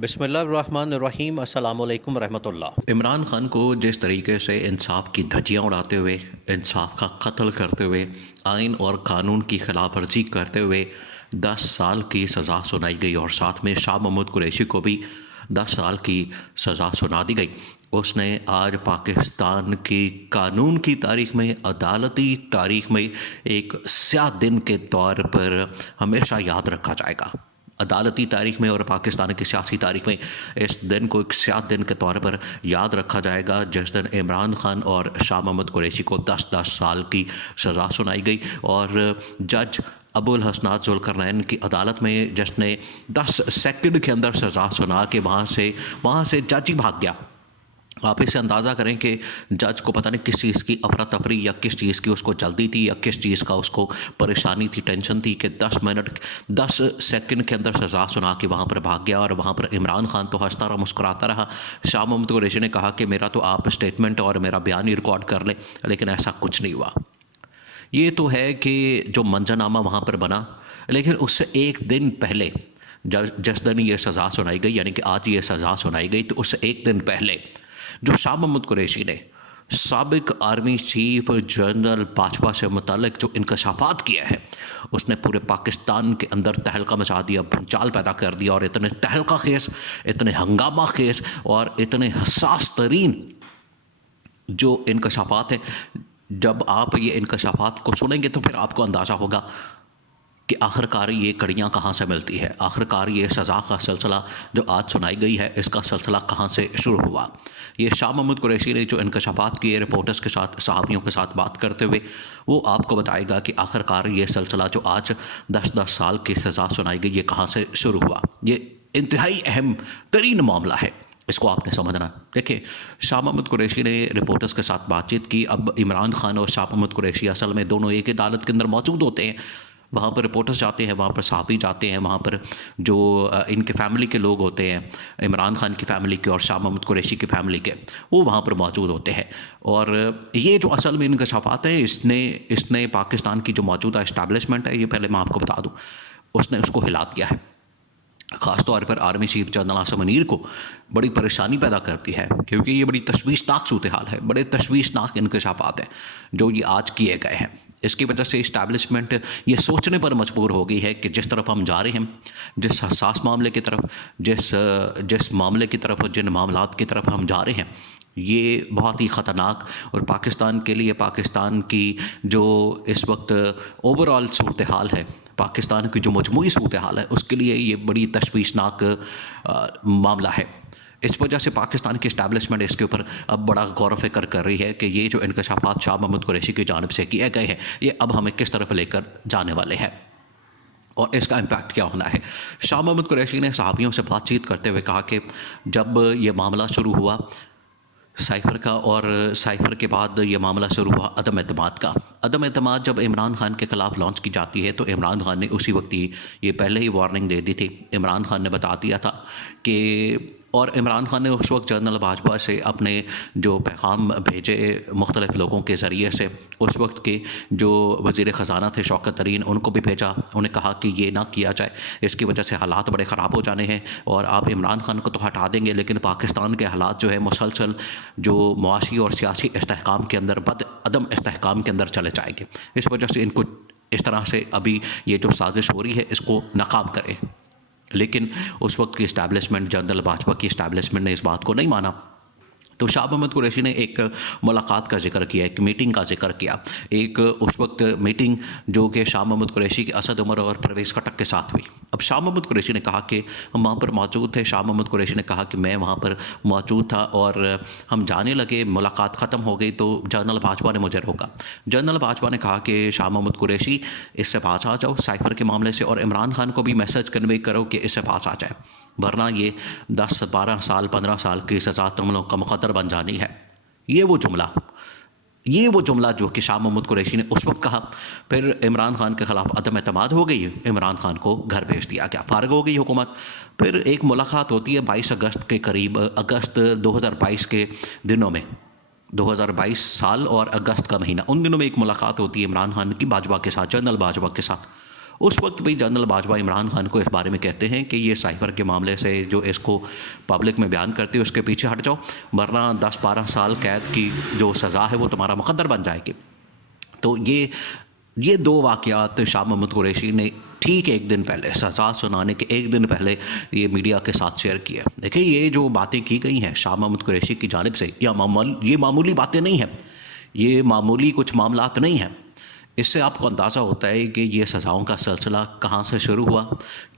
बिस्मिल्लाहिर्रहमानिर्रहीम अस्सलामुअलैकुम रहमतुल्लाह। इमरान खान को जिस तरीके से इंसाफ की धज्जियां उड़ाते हुए, इंसाफ का कत्ल करते हुए, आइन और कानून की खिलाफ वर्जी करते हुए 10 साल की सज़ा सुनाई गई और साथ में शाह महमूद कुरैशी को भी 10 साल की सज़ा सुना दी गई। उसने आज पाकिस्तान की कानून की तारीख में, अदालती तारीख में एक स्याह दिन के तौर पर हमेशा याद रखा जाएगा। अदालती तारीख में और पाकिस्तान की सियासी तारीख में इस दिन को एक स्याह दिन के तौर पर याद रखा जाएगा जिस दिन इमरान खान और शाह महमूद कुरैशी को 10-10 साल की सज़ा सुनाई गई और जज अबुल हसनात जुल्करनैन की अदालत में जिसने 10 सेकंड के अंदर सज़ा सुना के वहाँ से जज ही भाग गया। आप इसे अंदाज़ा करें कि जज को पता नहीं किस चीज़ की अफरा तफरी या किस चीज़ की उसको जल्दी थी या किस चीज़ का उसको परेशानी थी, टेंशन थी कि 10 सेकंड के अंदर सज़ा सुना के वहाँ पर भाग गया। और वहाँ पर इमरान खान तो हंसता रहा, मुस्कुराता रहा। शाह महमूद कुरैशी ने कहा कि मेरा तो आप स्टेटमेंट और मेरा बयान ही रिकॉर्ड कर लें, लेकिन ऐसा कुछ नहीं हुआ। ये तो है कि जो मंजरनामा वहाँ पर बना, लेकिन उससे एक दिन पहले जिस दिन ये सज़ा सुनाई गई, यानी कि आज ये सज़ा सुनाई गई, तो उससे एक दिन पहले जो शाह महमूद कुरैशी ने साबिक आर्मी चीफ जनरल बाजवा से मुतालिक जो इंकशाफात किया है, उसने पूरे पाकिस्तान के अंदर तहलका मचा दिया, भूचाल पैदा कर दिया। और इतने तहलका खेस, इतने हंगामा खेस और इतने हसास तरीन जो इंकशाफात हैं, जब आप ये इंकशाफात को सुनेंगे तो फिर आपको अंदाज़ा होगा कि आखिरकार ये कड़ियाँ कहाँ से मिलती है, आखिरकार ये सज़ा का सिलसिला जो आज सुनाई गई है, इसका सिलसिला कहाँ से शुरू हुआ। ये शाह महमूद कुरैशी ने जो इंकशाफात किए रिपोर्टर्स के साथ, सहाफ़ियों के साथ बात करते हुए, वो आपको बताएगा कि आखिरकार ये सिलसिला जो आज 10-10 साल की सज़ा सुनाई गई, ये कहाँ से शुरू हुआ। ये इंतहाई अहम तरीन मामला है, इसको आपने समझना। देखिए, शाह महमूद कुरैशी ने रिपोर्टर्स के साथ बातचीत की। अब इमरान खान और शाह महमूद कुरैशी असल में दोनों एक अदालत के अंदर मौजूद होते हैं। वहाँ पर रिपोर्टर्स जाते हैं, वहाँ पर सहाफ़ी जाते हैं, वहाँ पर जो इनके फैमिली के लोग होते हैं, इमरान खान की फ़ैमिली के और शाह महमूद कुरैशी की फ़ैमिली के, वो वहाँ पर मौजूद होते हैं। और ये जो असल में इंकशाफात है, इसने पाकिस्तान की जो मौजूदा इस्टेब्लिशमेंट है, ये पहले मैं आपको बता दूँ, उसने उसको हिला दिया है। ख़ास तौर पर army chief general Asim Munir को बड़ी परेशानी पैदा करती है, क्योंकि ये बड़ी तशवीशनाक सूरत हाल है, बड़े तशवीशनाक इंकशाफात हैं जो ये आज किए गए हैं। इसकी वजह से इस्टेब्लिशमेंट ये सोचने पर मजबूर हो गई है कि जिस तरफ हम जा रहे हैं, जिस हसास मामले की तरफ, जिस मामले की तरफ, जिन मामलात की तरफ हम जा रहे हैं, ये बहुत ही ख़तरनाक और पाकिस्तान के लिए, पाकिस्तान की जो इस वक्त ओवरऑल सूरत हाल है, पाकिस्तान की जो मजमूई सूरत हाल है, उसके लिए ये बड़ी तशवीशनाक मामला है। इस वजह से पाकिस्तान की इस्टेब्लिशमेंट इसके ऊपर अब बड़ा गौर फ़िक्र कर रही है कि ये जो इंकशाफात शाह महमूद कुरैशी की जानिब से किए गए हैं, ये अब हमें किस तरफ लेकर जाने वाले हैं और इसका इम्पैक्ट क्या होना है। शाह महमूद कुरैशी ने सहाफ़ियों से बातचीत करते हुए कहा कि जब ये मामला शुरू हुआ साइफ़र का, और साइफ़र के बाद ये मामला शुरू हुआ अदम एतमाद का। अदम एतमाद जब इमरान खान के ख़िलाफ़ लॉन्च की जाती है, तो इमरान खान ने उसी वक्त ही ये पहले ही वार्निंग दे दी थी। इमरान खान ने बता दिया था कि, और इमरान खान ने उस वक्त जनरल बाजवा से अपने जो पैगाम भेजे मुख्तलिफ़ लोगों के ज़रिए से, उस वक्त के जो वज़ीर ख़ज़ाना थे शौकत तरीन, उनको भी भेजा। उन्हें कहा कि ये ना किया जाए, इसकी वजह से हालात बड़े ख़राब हो जाने हैं और आप इमरान खान को तो हटा देंगे, लेकिन पाकिस्तान के हालात जो है मुसलसल जो मुआशी और सियासी इस्तेहकाम के अंदर अदम इस्तेहकाम के अंदर चले जाएंगे। इस वजह से इनको इस तरह से अभी ये जो साजिश हो रही है, इसको नाकाम करें। लेकिन उस वक्त की इस्टेब्लिशमेंट, जनरल बाजवा की इस्टेब्लिशमेंट ने इस बात को नहीं माना। तो शाह महमूद कुरैशी ने एक मुलाकात का जिक्र किया, एक मीटिंग का जिक्र किया। एक उस वक्त मीटिंग जो कि शाह महमूद कुरैशी के असद उमर और परवेज़ खटक के साथ हुई। अब शाह महमूद कुरैशी ने कहा कि हम वहाँ पर मौजूद थे। शाह महमूद कुरैशी ने कहा कि मैं वहाँ पर मौजूद था और हम जाने लगे, मुलाकात ख़त्म हो गई तो जनरल बाजवा ने मुझे रोका। जनरल बाजवा ने कहा कि शाह महमूद कुरैशी, इससे पास आ जाओ साइफ़र के मामले से, और इमरान खान को भी मैसेज कन्वे करो कि इससे पास आ जाए, वरना ये 10-12 साल 15 साल की सज़ा तुम लोग का मुक़द्दर बन जानी है। ये वो जुमला जो कि शाह महमूद कुरैशी ने उस वक्त कहा। फिर इमरान खान के ख़िलाफ़ अदम एतमाद हो गई, इमरान खान को घर भेज दिया गया, फ़ारिग हो गई हुकूमत। फिर एक मुलाकात होती है 22 अगस्त के करीब, अगस्त 2022 के दिनों में, 2022 साल और अगस्त का महीना, उन दिनों में एक मुलाकात होती है इमरान खान की बाजवा के साथ, जनरल बाजवा के साथ। उस वक्त भी जनरल बाजवा इमरान खान को इस बारे में कहते हैं कि ये साइफर के मामले से जो इसको पब्लिक में बयान करते हो उसके पीछे हट जाओ, वरना 10-12 साल कैद की जो सज़ा है वो तुम्हारा मुकद्दर बन जाएगी। तो ये दो वाक़यात शाह महमूद कुरैशी ने ठीक एक दिन पहले, सज़ा सुनाने के एक दिन पहले ये मीडिया के साथ शेयर किया। देखिए, ये जो बातें की गई हैं शाह महमूद कुरैशी की जानिब से, ये मामूली बातें नहीं हैं, ये मामूली कुछ मामलात नहीं हैं। इससे आपको अंदाज़ा होता है कि ये सज़ाओं का सिलसिला कहाँ से शुरू हुआ,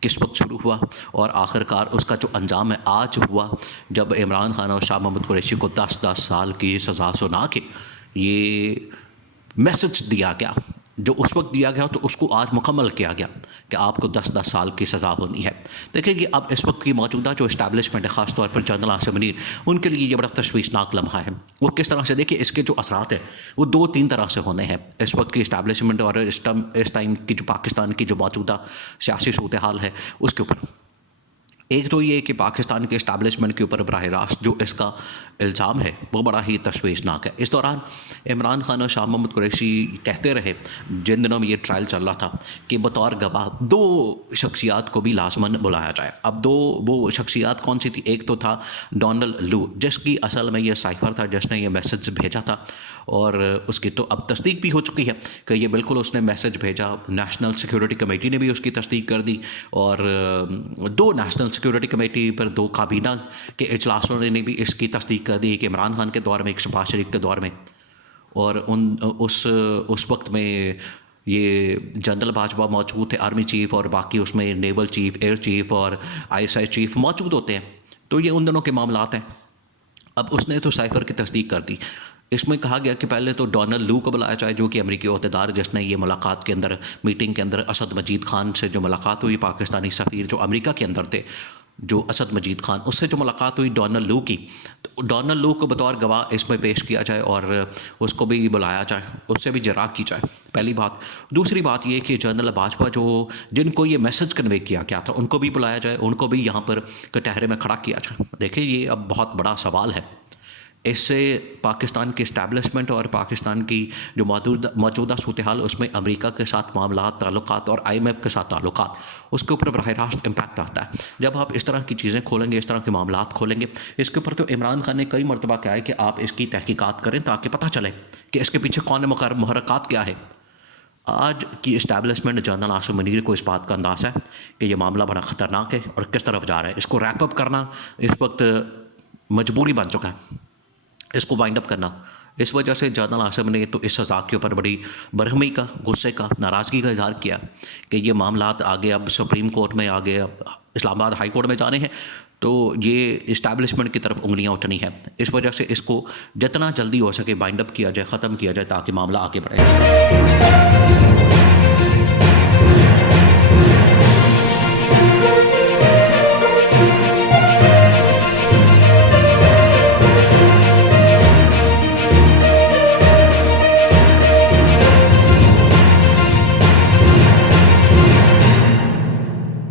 किस वक्त शुरू हुआ और आखिरकार उसका जो अंजाम है आज हुआ, जब इमरान खान और शाह महमूद कुरैशी को 10-10 साल की सज़ा सुना के ये मैसेज दिया गया, जो उस वक्त दिया गया तो उसको आज मुकम्मल किया गया कि आपको 10-10 साल की सज़ा होनी है। देखिए कि अब इस वक्त की मौजूदा जो इस्टेब्लिशमेंट है, ख़ास तौर पर जनरल आसिम मुनीर, उनके लिए ये बड़ा तशवीशनाक लम्हा है। वो किस तरह से, देखिए इसके जो असरात हैं वो 2-3 तरह से होने हैं इस वक्त की इस्टेब्लिशमेंट और इस टाइम की जो पाकिस्तान की जो मौजूदा सियासी सूरत हाल है उसके ऊपर। एक तो ये कि पाकिस्तान के इस्टेब्लिशमेंट के ऊपर बराह रास्त जो इसका इल्ज़ाम है वो बड़ा ही तशवीशनाक है। इस दौरान इमरान खान और शाह महमूद कुरैशी कहते रहे जिन दिनों में ये ट्रायल चल रहा था कि बतौर गवाह 2 शख्सियात को भी लाजमन बुलाया जाए। अब वो शख्सियात कौन सी थी? एक तो था डोनाल्ड लू, जिसकी असल में ये साइफर था जिसने ये मैसेज भेजा था और उसकी तो अब तस्दीक भी हो चुकी है कि ये बिल्कुल उसने मैसेज भेजा। नेशनल सिक्योरिटी कमेटी ने भी उसकी तस्दीक कर दी और 2 नेशनल सिक्योरिटी कमेटी पर 2 काबीना के इजलासों ने भी इसकी तस्दीक कर दी कि इमरान खान के दौर में, एक शहबाज शरीफ के दौर में और उस वक्त में ये जनरल बाजवा मौजूद थे, आर्मी चीफ, और बाकी उसमें नेवल चीफ, एयर चीफ और ISI चीफ मौजूद होते हैं। तो ये उन दोनों के मामलात हैं। अब उसने तो साइफर की तस्दीक कर दी। इसमें कहा गया कि पहले तो डोनाल्ड लू को बुलाया जाए, जो कि अमरीकी अहदेदार, जिसने ये मुलाकात के अंदर, मीटिंग के अंदर असद मजीद खान से जो मुलाकात हुई, पाकिस्तानी सफ़ीर जो अमेरिका के अंदर थे, जो असद मजीद खान, उससे जो मुलाकात हुई डोनाल्ड लू की, तो डोनाल्ड लू को बतौर गवाह इसमें पेश किया जाए और उसको भी बुलाया जाए, उससे भी जरा की जाए, पहली बात। दूसरी बात ये कि जनरल बाजवा जिनको ये मैसेज कन्वे किया गया था उनको भी बुलाया जाए, उनको भी यहाँ पर कटहरे में खड़ा किया जाए। देखिए, ये अब बहुत बड़ा सवाल है। इससे पाकिस्तान की इस्टेब्लिशमेंट और पाकिस्तान की जो मौजूदा सूरत हाल, उसमें अमेरिका के साथ मामलात, ताल्लुकात और IMF के साथ ताल्लुकात, उसके ऊपर बराह रास्त इम्पैक्ट आता है। जब आप इस तरह की चीज़ें खोलेंगे, इस तरह के मामलात खोलेंगे, इसके ऊपर तो इमरान खान ने कई मरतबा कहा है कि आप इसकी तहकीकात करें ताकि पता चले कि इसके पीछे कौन मुहर्रकात क्या है। आज की इस्टेब्लिशमेंट, जनरल आसिम मुनीर को इस बात का अंदाज़ा है कि यह मामला बड़ा ख़तरनाक है और किस तरफ जा रहा है। इसको रैप अप करना इस वक्त मजबूरी बन चुका है, इसको वाइंड अप करना। इस वजह से जनरल आसिम ने तो इस सज़ा के ऊपर बड़ी बरहमी का, गुस्से का, नाराज़गी का इजहार किया कि ये मामलात आगे अब सुप्रीम कोर्ट में, आगे अब इस्लामाबाद हाई कोर्ट में जाने हैं, तो ये इस्टेब्लिशमेंट की तरफ उंगलियां उठनी है। इस वजह से इसको जितना जल्दी हो सके वाइंड अप किया जाए, ख़त्म किया जाए ताकि मामला आगे बढ़े।